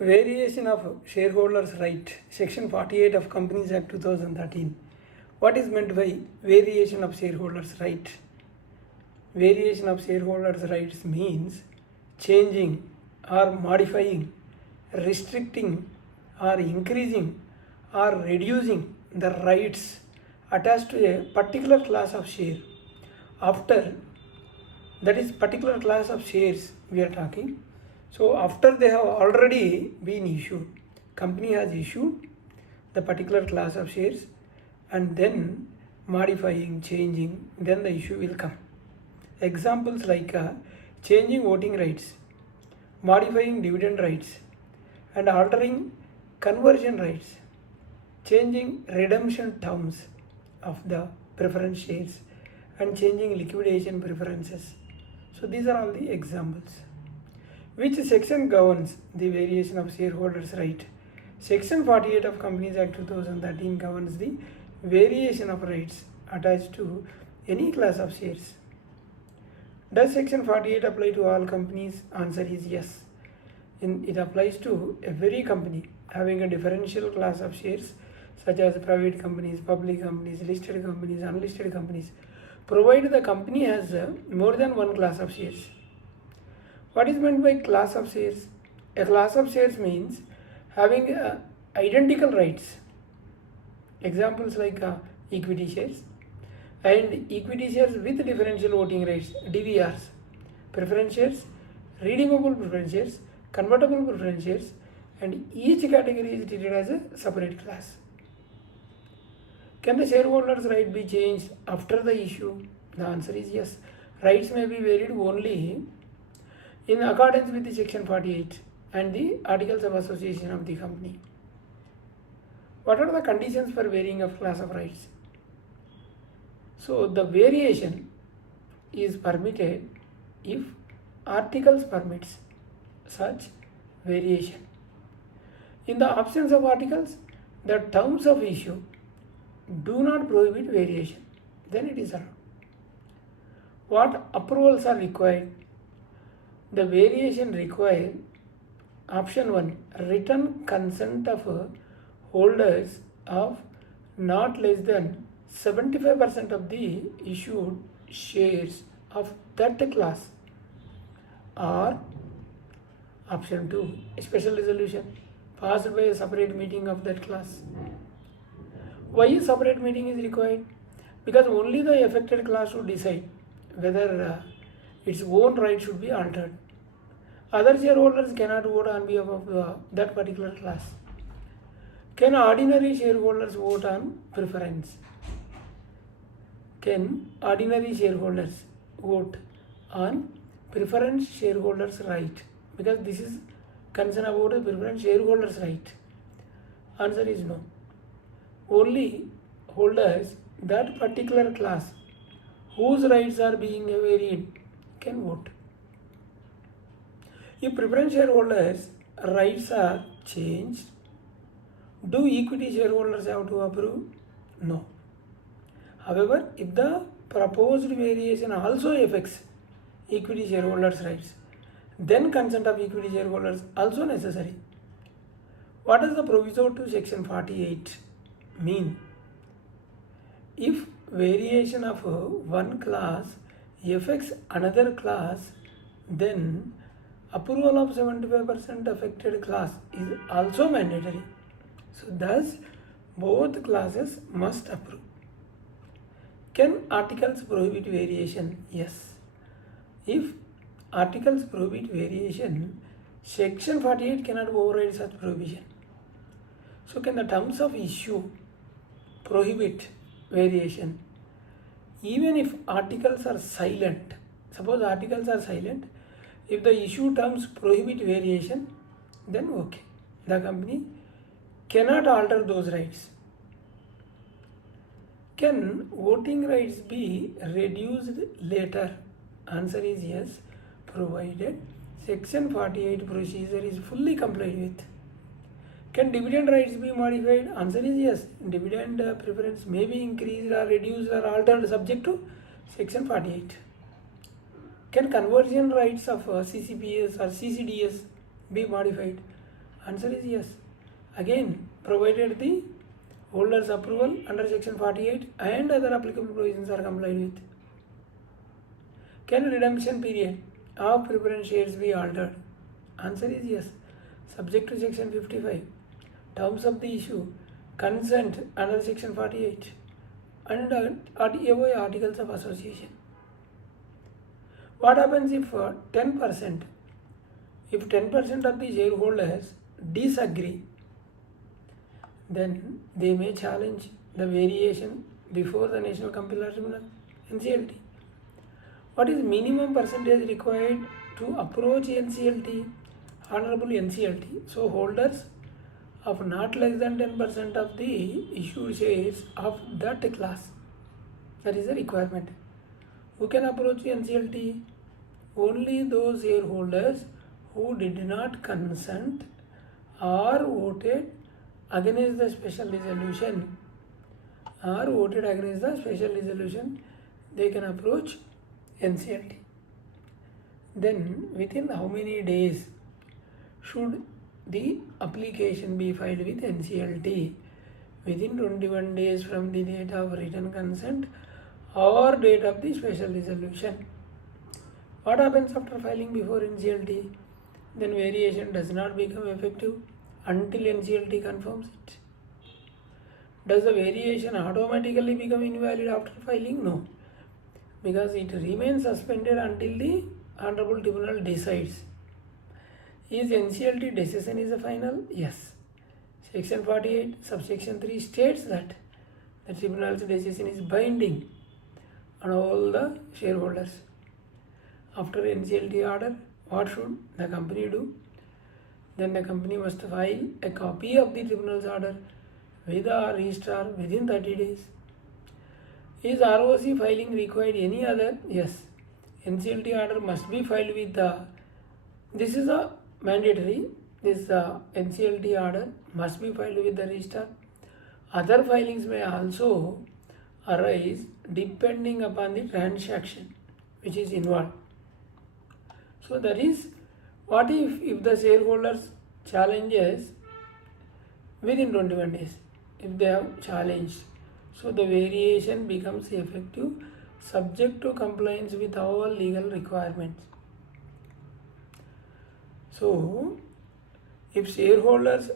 Variation of shareholders' right, Section 48 of Companies Act 2013. What is meant by variation of shareholders' right? Variation of shareholders' rights means changing or modifying, restricting or increasing or reducing the rights attached to a particular class of share after, that is particular class of shares we are talking. So after they have already been issued, company has issued the particular class of shares and then modifying, changing, then the issue will come. Examples like changing voting rights, modifying dividend rights, and altering conversion rights, changing redemption terms of the preference shares, and changing liquidation preferences. So these are all the examples. Which section governs the variation of shareholders' right? Section 48 of Companies Act 2013 governs the variation of rights attached to any class of shares. Does Section 48 apply to all companies? Answer is yes. It applies to every company having a differential class of shares, such as private companies, public companies, listed companies, unlisted companies, provided the company has more than one class of shares. What is meant by class of shares? A class of shares means having identical rights. Examples like equity shares and equity shares with differential voting rights, DVRs, preference shares, redeemable preference shares, convertible preference shares, and each category is treated as a separate class. Can the shareholders' right be changed after the issue? The answer is yes. Rights may be varied only in accordance with the Section 48 and the Articles of Association of the company. What are the conditions for varying of class of rights? So the variation is permitted if articles permits such variation. In the absence of articles, the terms of issue do not prohibit variation, then it is allowed. What approvals are required? The variation require option 1, written consent of holders of not less than 75% of the issued shares of that class, or option 2, a special resolution passed by a separate meeting of that class. Why a separate meeting is required? Because only the affected class should decide whether its own right should be altered. Other shareholders cannot vote on behalf of that particular class. Can ordinary shareholders vote on preference? Can ordinary shareholders vote on preference shareholders' right? Because this is concern about a preference shareholders' right. Answer is no. Only holders that particular class whose rights are being varied can vote. If preference shareholders' rights are changed, do equity shareholders have to approve? No. However, if the proposed variation also affects equity shareholders' rights, then consent of equity shareholders also necessary. What does the proviso to Section 48 mean? If variation of one class affects another class, then approval of 75% affected class is also mandatory. So thus both classes must approve. Can articles prohibit variation? Yes. If articles prohibit variation, Section 48 cannot override such provision. So can the terms of issue prohibit variation? Even if articles are silent, suppose articles are silent, if the issue terms prohibit variation, then okay, the company cannot alter those rights. Can voting rights be reduced later? Answer is yes, provided Section 48 procedure is fully complied with. Can dividend rights be modified? Answer is yes. Dividend preference may be increased or reduced or altered subject to Section 48. Can conversion rights of CCPS or CCDS be modified? Answer is yes. Again, provided the holders approval under section 48 and other applicable provisions are complied with. Can redemption period of preference shares be altered? Answer is yes, subject to section 55. Terms of the issue, consent under section 48 and AOA articles of association. What happens if 10%? If 10% of the shareholders disagree, then they may challenge the variation before the National Compilation Tribunal, NCLT. What is minimum percentage required to approach NCLT? Honorable NCLT. So holders of not less than 10% of the issued shares of that class. That is the requirement. Who can approach NCLT? Only those shareholders who did not consent or voted against the special resolution they can approach NCLT. Then within how many days should the application be filed with NCLT? Within 21 days from the date of written consent or date of the special resolution. What happens after filing before NCLT? Then variation does not become effective until NCLT confirms it. Does the variation automatically become invalid after filing? No, because it remains suspended until the Honorable Tribunal decides. Is NCLT decision is a final? Yes. Section 48, subsection 3 states that the Tribunal's decision is binding on all the shareholders. After NCLT order, what should the company do? Then the company must file a copy of the Tribunal's order with the registrar within 30 days. Is ROC filing required any other? Yes. NCLT order must be filed with this is a mandatory. This NCLT order must be filed with the registrar. Other filings may also arise depending upon the transaction which is involved. So that is, what if the shareholders challenges within 21 days, if they have challenged, so the variation becomes effective subject to compliance with all legal requirements. So if shareholders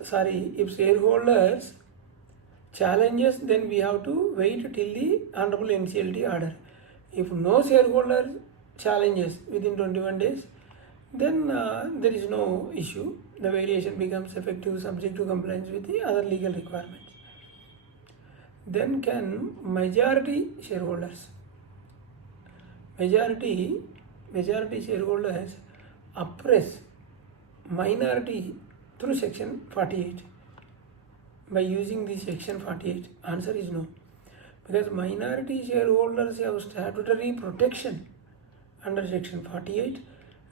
challenges, then we have to wait till the Honorable NCLT order. If no shareholder challenges within 21 days, then there is no issue. The variation becomes effective subject to compliance with the other legal requirements. Then can majority shareholders oppress minority through section 48 by using the section 48? Answer is no, because minority shareholders have statutory protection under section 48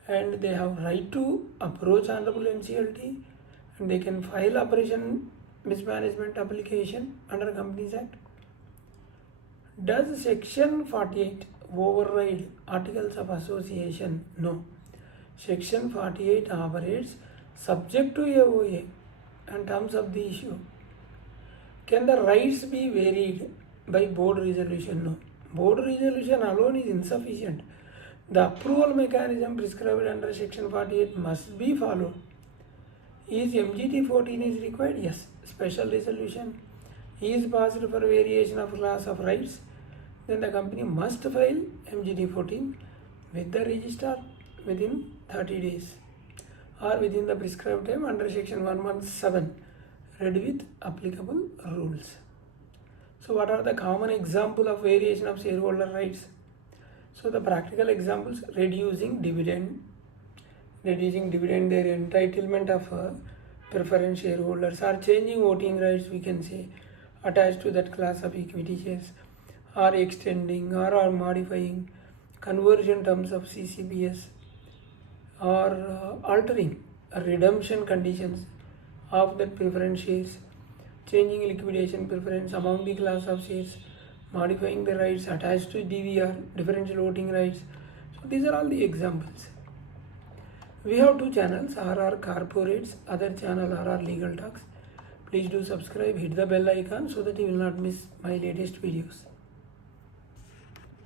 and they have right to approach Honorable NCLT and they can file operation mismanagement application under Companies Act. Does section 48 override articles of association? No. Section 48 operates subject to AOA and terms of the issue. Can the rights be varied by board resolution? No. Board resolution alone is insufficient. The approval mechanism prescribed under section 48 must be followed. Is MGT 14 is required? Yes. Special resolution is passed for variation of class of rights, then the company must file MGT 14 with the registrar within 30 days or within the prescribed time under section 117 read with applicable rules. So what are the common example of variation of shareholder rights? So the practical examples: reducing dividend, their entitlement of preference shareholders, or changing voting rights, we can say, attached to that class of equity shares, or extending or modifying conversion terms of CCBS, or altering redemption conditions of that preference shares, changing liquidation preference among the class of shares, modifying the rights attached to DVR, differential voting rights. So these are all the examples. We have two channels, RR Corporates, other channel RR Legal Talks. Please do subscribe, hit the bell icon so that you will not miss my latest videos.